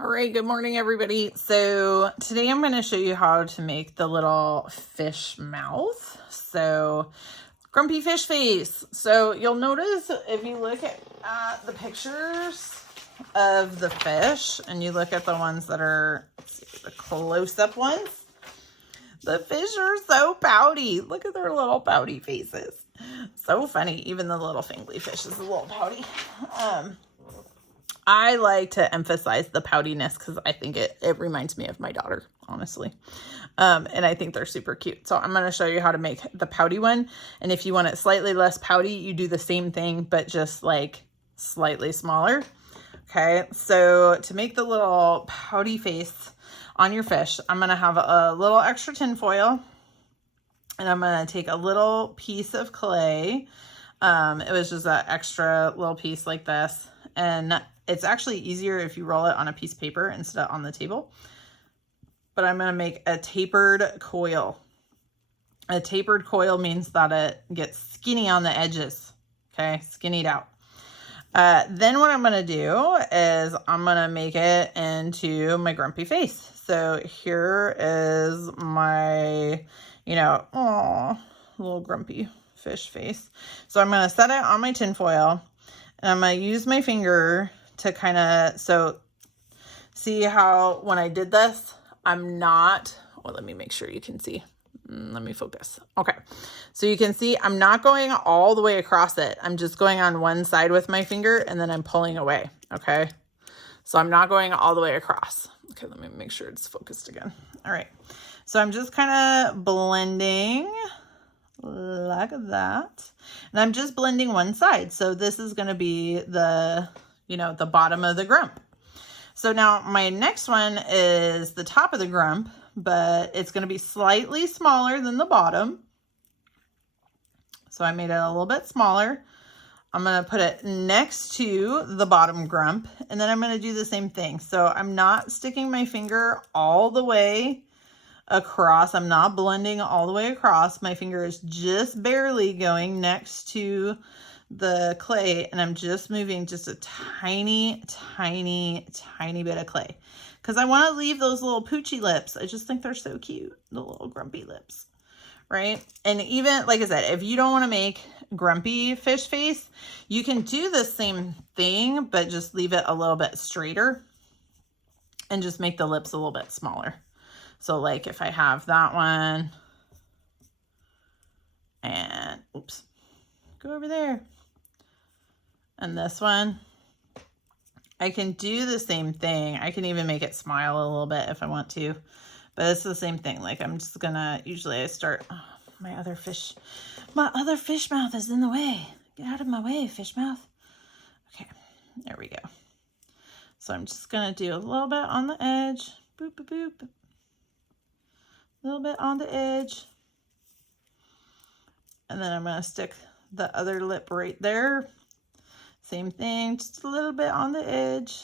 All right, good morning, everybody. So today I'm going to show you how to make the little fish mouth. So grumpy fish face. So you'll notice if you look at the pictures of the fish and you look at the ones that are, let's see, the close-up ones, the fish are so pouty. Look at their little pouty faces. So funny. Even the little fingly fish is a little pouty. I like to emphasize the poutiness because I think it reminds me of my daughter, honestly. And I think they're super cute. So I'm going to show you how to make the pouty one. And if you want it slightly less pouty, you do the same thing, but just like slightly smaller. Okay, so to make the little pouty face on your fish, I'm going to have a little extra tin foil. And I'm going to take a little piece of clay. It was just an extra little piece like this. And it's actually easier if you roll it on a piece of paper instead of on the table. But I'm going to make a tapered coil. A tapered coil means that it gets skinny on the edges. Okay, skinnied out. Then what I'm going to do is I'm going to make it into my grumpy face. So here is my, little grumpy fish face. So I'm going to set it on my tin foil. And I'm going to use my finger to kind of, so see how when I did this, I'm not, well, let me make sure you can see. Let me focus. Okay. So you can see I'm not going all the way across it. I'm just going on one side with my finger and then I'm pulling away. Okay. So I'm not going all the way across. Okay. Let me make sure it's focused again. All right. So I'm just kind of blending like that. And I'm just blending one side. So this is going to be the, the bottom of the grump. So now my next one is the top of the grump, but it's going to be slightly smaller than the bottom. So I made it a little bit smaller. I'm going to put it next to the bottom grump, and then I'm going to do the same thing. So I'm not sticking my finger all the way across. I'm not blending all the way across. My finger is just barely going next to the clay, and I'm just moving just a tiny bit of clay because I want to leave those little poochy lips. I just think they're so cute, the little grumpy lips, right? And even, like I said, if you don't want to make grumpy fish face, you can do the same thing, but just leave it a little bit straighter and just make the lips a little bit smaller. So like if I have that one and, oops, go over there. And this one, I can do the same thing. I can even make it smile a little bit if I want to, but it's the same thing. Like I'm just gonna, usually I start, my other fish mouth is in the way. Get out of my way, fish mouth. Okay, there we go. So I'm just gonna do a little bit on the edge, boop, boop, boop. A little bit on the edge. And then I'm gonna stick the other lip right there. Same thing, just a little bit on the edge.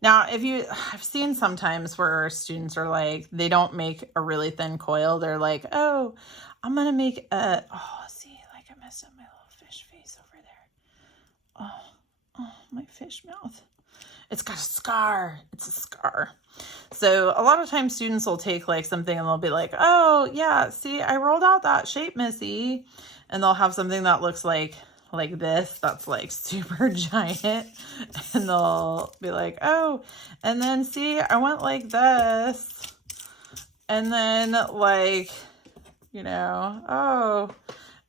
Now, I've seen sometimes where students are like, they don't make a really thin coil. They're like, oh, I'm going to make see, like I messed up my little fish face over there. Oh, my fish mouth. It's got a scar. It's a scar. So a lot of times students will take like something and they'll be like, oh yeah, see, I rolled out that shape, Missy. And they'll have something that looks like this, that's like super giant, and they'll be like, oh, and then see, I went like this, and then like, oh,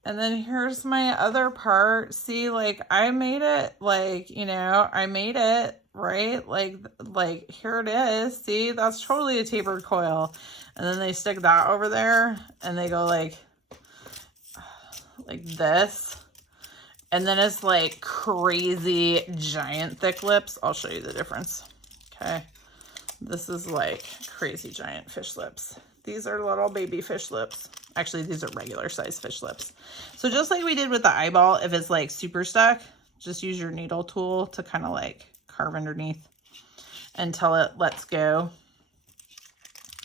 and then here's my other part. See, like I made it, like, I made it right, like here it is. See, that's totally a tapered coil. And then they stick that over there and they go like this. And then it's like crazy giant thick lips. I'll show you the difference. Okay. This is like crazy giant fish lips. These are little baby fish lips. Actually, these are regular size fish lips. So just like we did with the eyeball, if it's like super stuck, just use your needle tool to kind of like carve underneath until it lets go.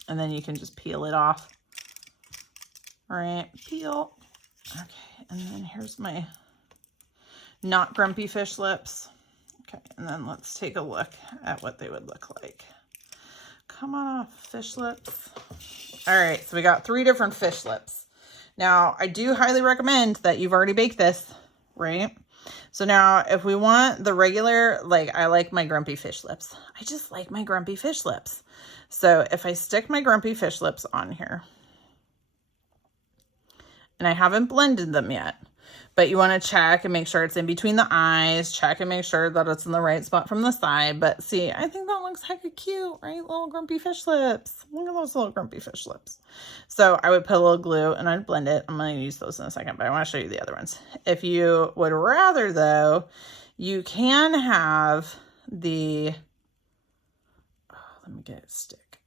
And then you can just peel it off. All right, peel. Okay, and then here's my not grumpy fish lips. Okay, and then let's take a look at what they would look like. Come on off, fish lips. All right, so we got 3 different fish lips. Now, I do highly recommend that you've already baked this, right? So now if we want the regular, like I like my grumpy fish lips. I just like my grumpy fish lips. So if I stick my grumpy fish lips on here, and I haven't blended them yet, but you want to check and make sure it's in between the eyes, check and make sure that it's in the right spot from the side. But see, I think that looks hecka cute, right? Little grumpy fish lips. Look at those little grumpy fish lips. So I would put a little glue and I'd blend it. I'm going to use those in a second, but I want to show you the other ones. If you would rather though, you can have the, let me get it stick.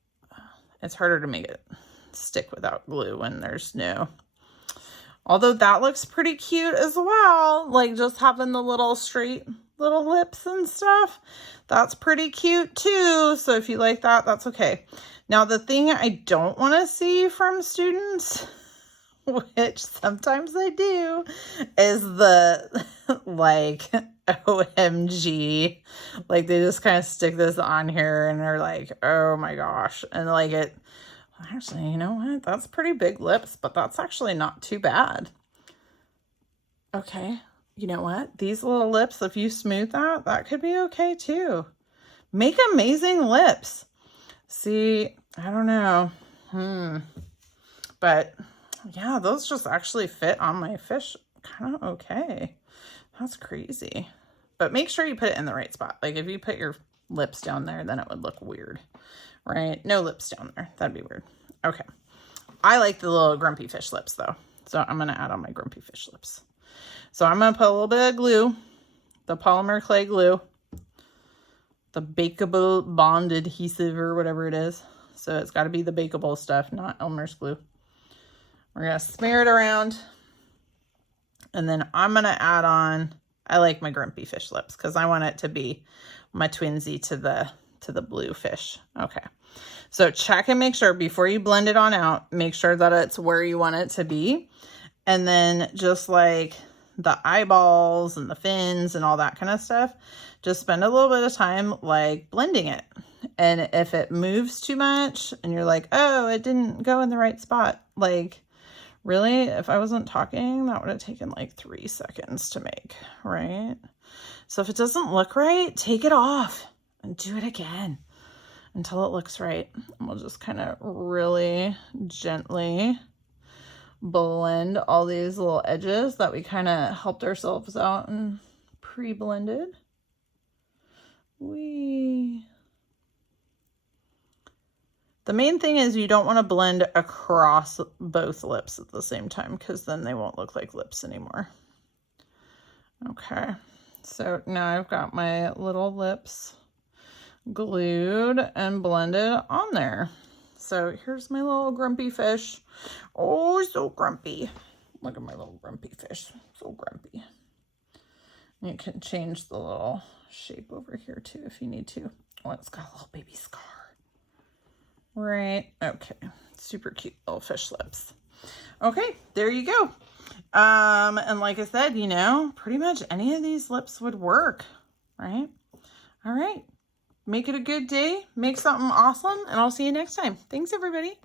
It's harder to make it stick without glue when there's no. Although that looks pretty cute as well. Like just having the little straight little lips and stuff. That's pretty cute too. So if you like that, that's okay. Now the thing I don't want to see from students, which sometimes I do, is the like OMG. Like they just kind of stick this on here and they're like, oh my gosh. And like it, actually, you know what? That's pretty big lips, but that's actually not too bad. Okay, you know what? These little lips, if you smooth that, that could be okay too. Make amazing lips. See, I don't know. But yeah, those just actually fit on my fish kind of okay. That's crazy. But make sure you put it in the right spot. Like if you put your lips down there, then it would look weird. Right? No lips down there. That'd be weird. Okay. I like the little grumpy fish lips though. So I'm going to add on my grumpy fish lips. So I'm going to put a little bit of glue, the polymer clay glue, the bakeable bond adhesive or whatever it is. So it's got to be the bakeable stuff, not Elmer's glue. We're going to smear it around. And then I'm going to add on, I like my grumpy fish lips because I want it to be my twinsy to the blue fish. Okay. So check and make sure before you blend it on out, make sure that it's where you want it to be. And then just like the eyeballs and the fins and all that kind of stuff, just spend a little bit of time like blending it. And if it moves too much and you're like, oh, it didn't go in the right spot. Like really, if I wasn't talking, that would have taken like 3 seconds to make, right? So if it doesn't look right, take it off and do it again until it looks right. And we'll just kind of really gently blend all these little edges that we kind of helped ourselves out and pre-blended. The main thing is you don't want to blend across both lips at the same time because then they won't look like lips anymore. Okay, so now I've got my little lips glued and blended on there. So here's my little grumpy fish. Oh, so grumpy. Look at my little grumpy fish. So grumpy. You can change the little shape over here too if you need to. Oh, it's got a little baby scar. Right. Okay. Super cute little fish lips. Okay, there you go. And like I said, you know, pretty much any of these lips would work, right? All right. Make it a good day. Make something awesome, and I'll see you next time. Thanks, everybody.